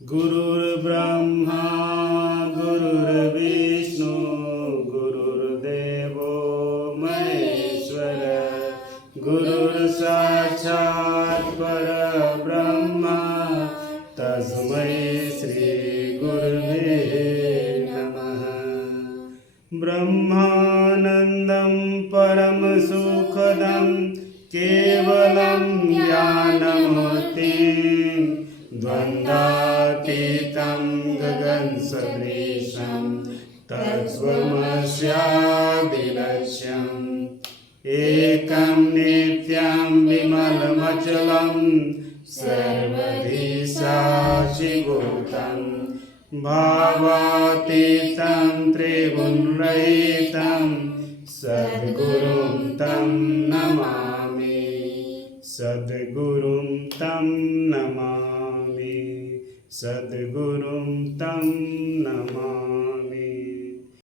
गुरुर्ब्रह्मा गुरुर्विष्णू गुरुर्देवो महेश्वर गुरुर्साक्षात् परब्रह्मा तस्मै श्री गुरुवे नमः। ब्रह्मानन्दं परमसुखदं केवलं ज्ञानमूर्तिं द्वन्द्वातीतं गगनसदृशं तत्त्वमस्यादिलक्ष्यम् एकं नित्यं विमलमचलं सर्वधि साक्षिभूतं भावातीतं त्रिगुणरहितं सद्गुरुं तं नमामि सद्गुरुं तं नमामि सद्गुरुं तं नमामि।